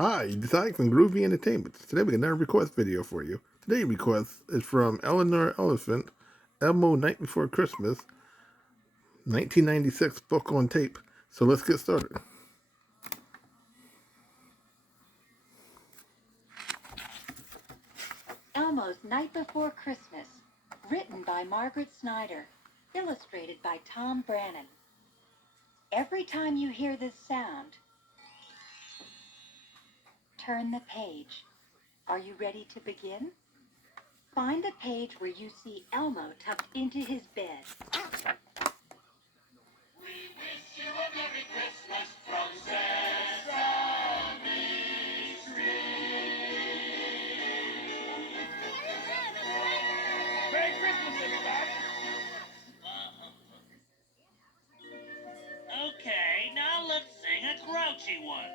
Hi, design from Groovy Entertainment. Today we got another request video for you. Today's request is from Eleanor Elephant, Elmo Night Before Christmas, 1996 book on tape. So let's get started. Elmo's Night Before Christmas, written by Margaret Snyder, illustrated by Tom Brannan. Every time you hear this sound, turn the page. Are you ready to begin? Find the page where you see Elmo tucked into his bed. We wish you a Merry Christmas from Sesame Street. Merry Christmas, everybody! Okay, now let's sing a grouchy one.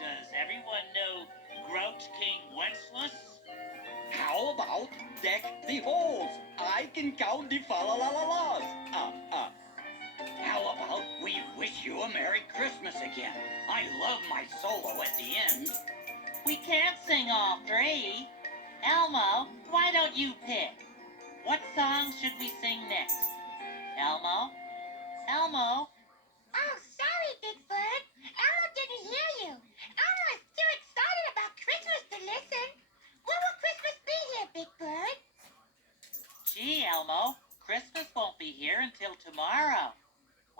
Does everyone know Grouch King Wenceslas? How about deck the halls? I can count the fa-la-la-la-las. How about we wish you a Merry Christmas again? I love my solo at the end. We can't sing all three. Elmo, why don't you pick? What song should we sing next? Elmo? Elmo? Oh, sorry, Big Bird. Elmo didn't hear you. Elmo is too excited about Christmas to listen. When will Christmas be here, Big Bird? Gee, Elmo, Christmas won't be here until tomorrow.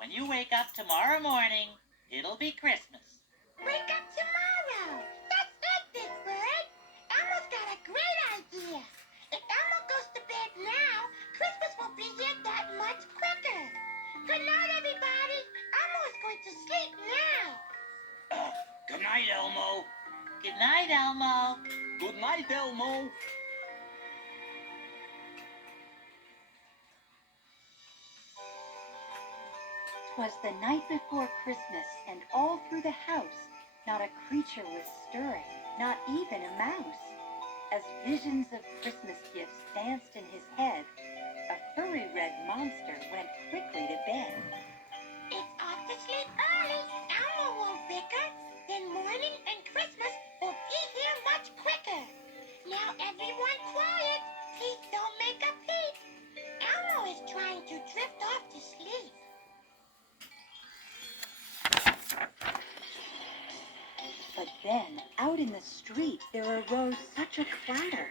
When you wake up tomorrow morning, it'll be Christmas. Wake up tomorrow. That's it, Big Bird. Elmo's got a great idea. If Elmo goes to bed now, Christmas will be here that much quicker. Good night, everybody. Elmo is going to sleep now. Good night, Elmo. Good night, Elmo. Good night, Elmo. 'Twas the night before Christmas, and all through the house not a creature was stirring, not even a mouse. As visions of Christmas gifts danced in his head, a furry red monster went quickly to bed. It's off to sleep early. Elmo won't bicker. Then morning and Christmas will be here much quicker. Now everyone quiet. Please don't make a peep. Elmo is trying to drift off to sleep. But then, out in the street, there arose such a clatter.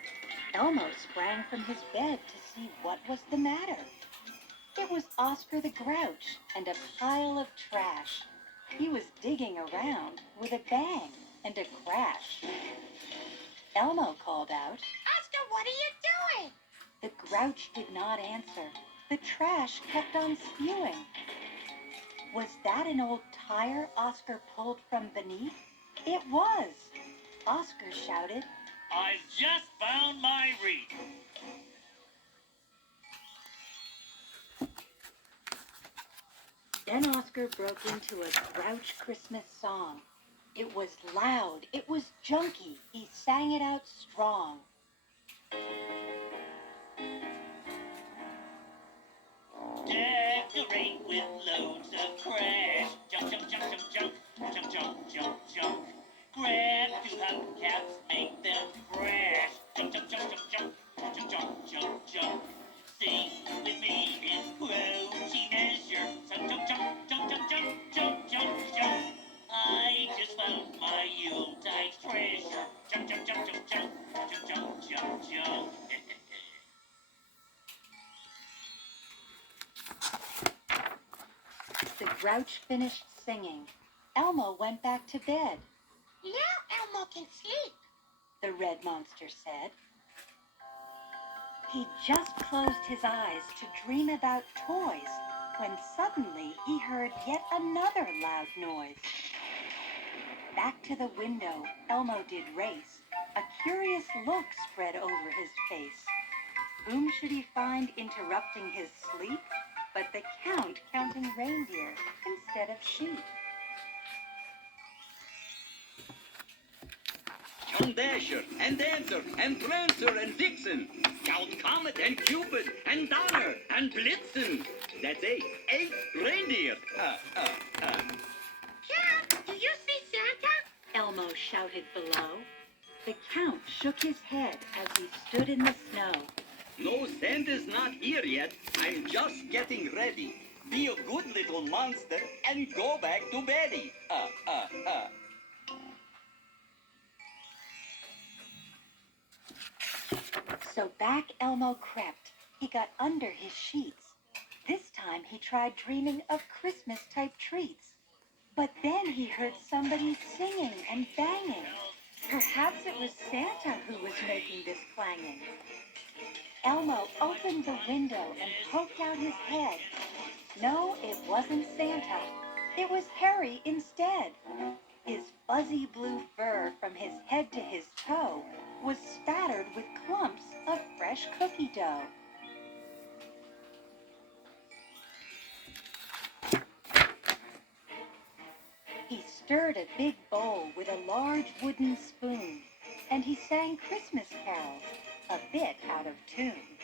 Elmo sprang from his bed to see what was the matter. It was Oscar the Grouch and a pile of trash. He was digging around with a bang and a crash. Elmo called out. Oscar, what are you doing? The Grouch did not answer. The trash kept on spewing. Was that an old tire Oscar pulled from beneath? It was. Oscar shouted. I've just found my wreath. Then Oscar broke into a Grouch Christmas song. It was loud. It was junky. He sang it out strong. Decorate with loads of crash. Jump, jump, jump, jump, jump, jump, jump, jump, jump. Grab two hubcaps, make them crash. Jump, jump, jump, jump, jump, jump, jump, jump, jump. Sing with me in Grouchy measure. So jump, jump, jump, jump, jump, jump, jump, jump. I just found my Yuletide treasure. Jump, jump, jump, jump, jump, jump, jump, jump, jump. The Grouch finished singing. Elmo went back to bed. Now Elmo can sleep. The red monster said. He just closed his eyes to dream about toys when suddenly he heard yet another loud noise. Back to the window, Elmo did race. A curious look spread over his face. Whom should he find interrupting his sleep but the Count counting reindeer instead of sheep? Count Dasher and Dancer and Prancer and Vixen. Count Comet and Cupid and Donner and Blitzen. That's 8. 8 reindeer. Count, do you see Santa? Elmo shouted below. The Count shook his head as he stood in the snow. No, Santa's not here yet. I'm just getting ready. Be a good little monster and go back to Betty. So back Elmo crept. He got under his sheets. This time he tried dreaming of Christmas-type treats. But then he heard somebody singing and banging. Perhaps it was Santa who was making this clanging. Elmo opened the window and poked out his head. No, it wasn't Santa. It was Harry instead. His fuzzy blue fur from his head to his toe was spattered with clumps of fresh cookie dough. He stirred a big bowl with a large wooden spoon, and he sang Christmas carols, a bit out of tune.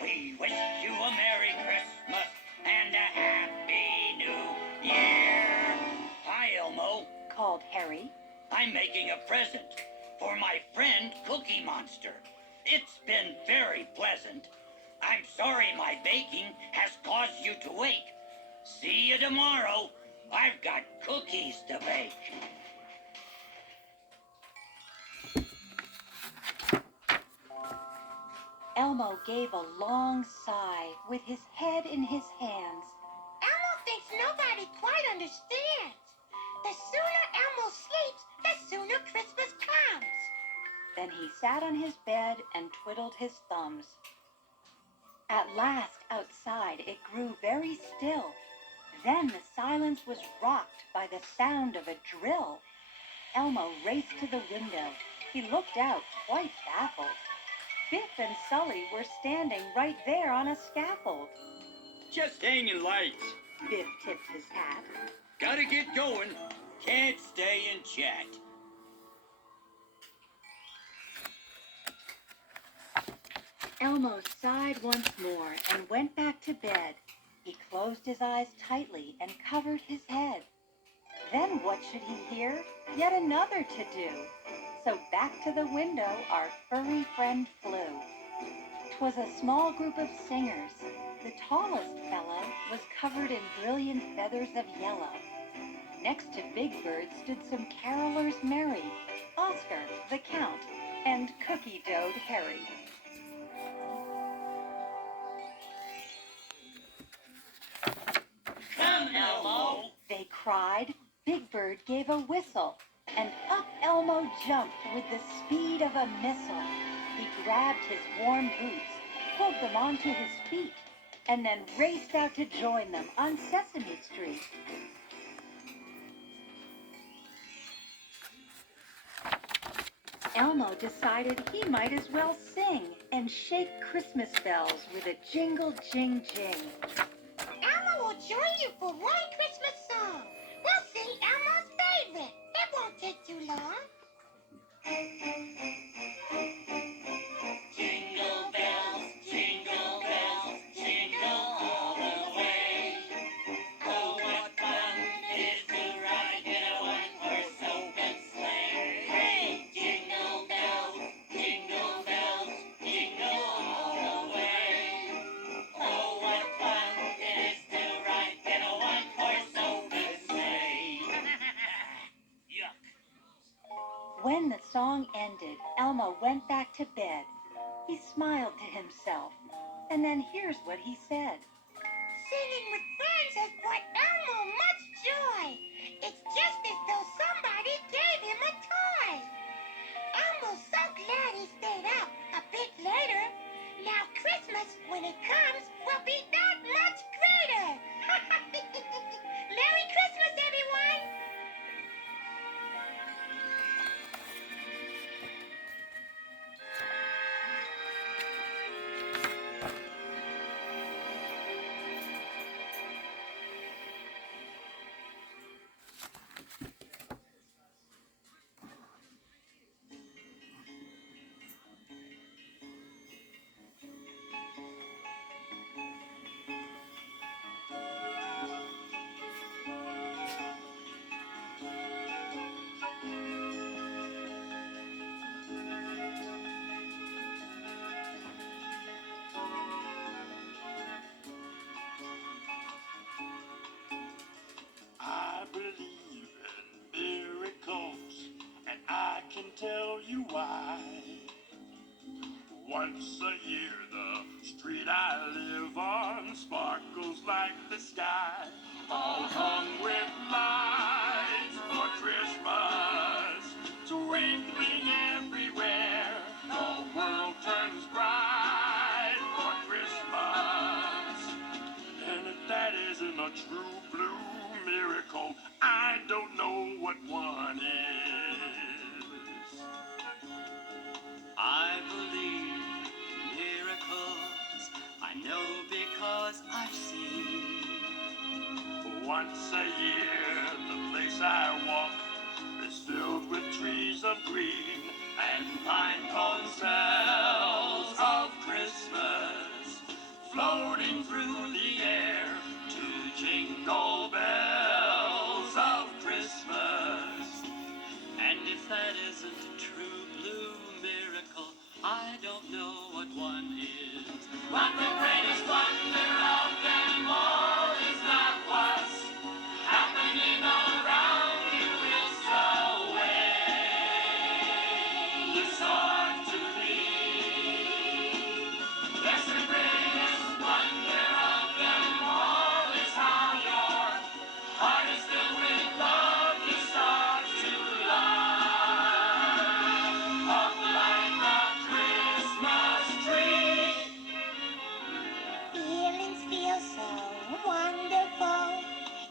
We wish you a Merry Christmas and a Happy New Year. Hi, Elmo. Called Harry. I'm making a present for my friend Cookie Monster. It's been very pleasant. I'm sorry my baking has caused you to wake. See you tomorrow. I've got cookies to bake. Elmo gave a long sigh with his head in his hands. Elmo thinks nobody quite understands. The sooner Elmo sleeps, the sooner Christmas comes. Then he sat on his bed and twiddled his thumbs. At last, outside, it grew very still. Then the silence was rocked by the sound of a drill. Elmo raced to the window. He looked out, quite baffled. Biff and Sully were standing right there on a scaffold. Just hanging lights. Biff tipped his hat. Gotta get going. Can't stay and chat. Elmo sighed once more and went back to bed. He closed his eyes tightly and covered his head. Then what should he hear? Yet another to-do. So back to the window our furry friend flew. 'Twas a small group of singers. The tallest fellow was covered in brilliant feathers of yellow. Next to Big Bird stood some carolers merry, Oscar, the Count, and cookie-doughed Harry. Come, Elmo. They cried. Big Bird gave a whistle, and up Elmo jumped with the speed of a missile. He grabbed his warm boots, pulled them onto his feet, and then raced out to join them on Sesame Street. Elmo decided he might as well sing and shake Christmas bells with a jingle jing jing. Elmo will join you for one Christmas song. We'll sing Elmo's favorite. It won't take too long. Jingle bells, jingle all the way. Oh, what fun it is to ride in a one-horse open sleigh. Hey, jingle bells, jingle all the way. Oh, what fun it is to ride in a one-horse open sleigh. Yuck. When the song ended, Elmo went back to bed. He smiled to himself, and then here's what he said. Singing with friends has brought Elmo much joy. It's just as though somebody gave him a toy. Elmo's so glad he stayed up a bit later. Now Christmas, when it comes, will be that much greater. Merry Christmas, everyone! can tell you why. Once a year, the street I live on sparkles like the sky, all hung with lights for Christmas, twinkling everywhere. The world turns bright for Christmas. And if that isn't a true blue miracle, I don't know what one is. I believe miracles. I know because I've seen. Once a year, the place I walk is filled with trees of green and pine cone smells of Christmas floating through the air to jingle bells of Christmas. And if that isn't a true blue miracle, I don't know what one is. But the greatest wonder of them all is not what's happening around you, it's the way you start to be. Yes, the greatest wonder of them all is how your heart is filled with love. You start to light up like a Christmas tree. Feelings feel so wonderful.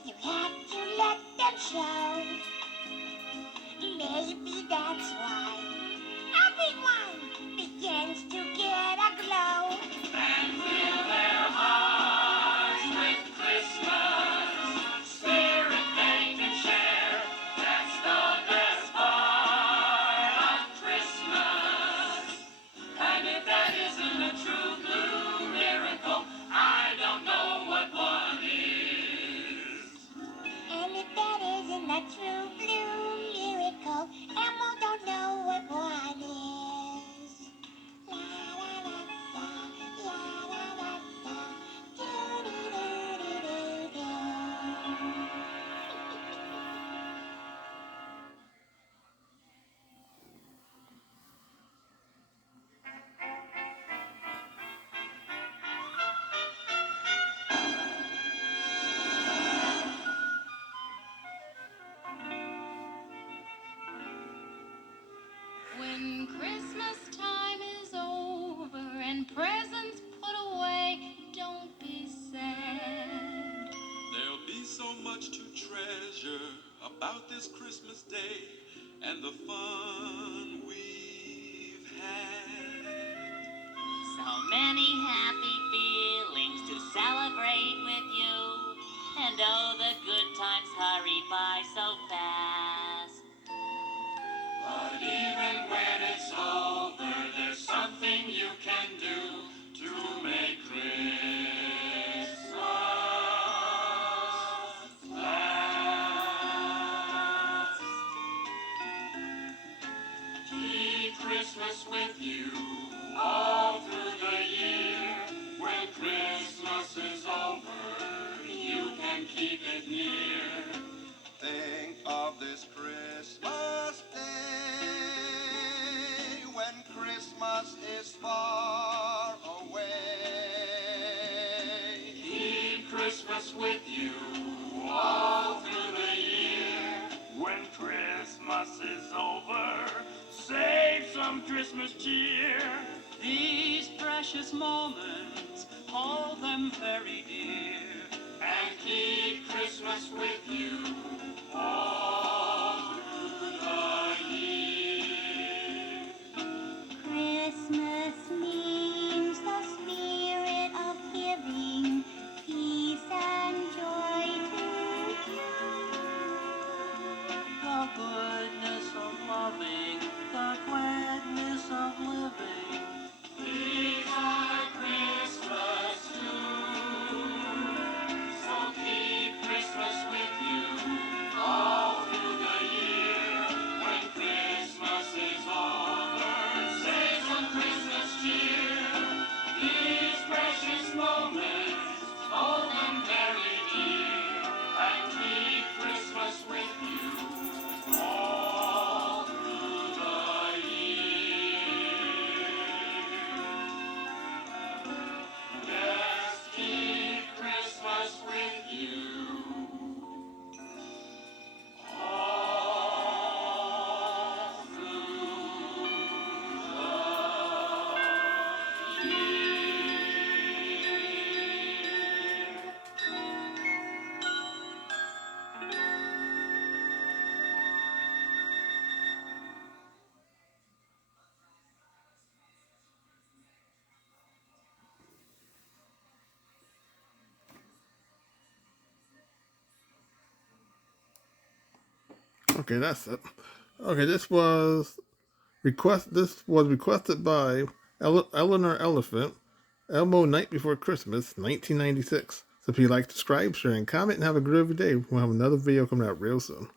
You have to let them show. Maybe that's why everyone begins to get a glow. And fill their hearts with Christmas spirit they can share. That's the best part of Christmas. And if that isn't a true blue miracle, I don't know what one is. And if that isn't a true blue miracle, Elmo don't know what one is. La la la la, la la la la, doo doo doo doo doo doo. When Christmas time is over and presents put away, don't be sad. There'll be so much to treasure about this Christmas day and the fun we've had. So many happy feelings to celebrate with you. And oh, the good times hurry by so fast. But even when it's over, there's something you can do to make Christmas last. Keep Christmas with you all through the year. When Christmas is over, you can keep it near. Think of this Christmas day when Christmas is far away. Keep Christmas with you all through the year. When Christmas is over, save some Christmas cheer. These precious moments, hold them very dear. And keep Christmas with you all through the year. Christmas means the spirit of giving peace and joy to you. The goodness of loving, the gladness of living. These are Christmas too. So keep Christmas with you all through Okay, that's it. Okay, this was requested by Eleanor Elephant, Elmo Night Before Christmas, 1996. So if you like, subscribe, share, and comment, and have a groovy day. We'll have another video coming out real soon.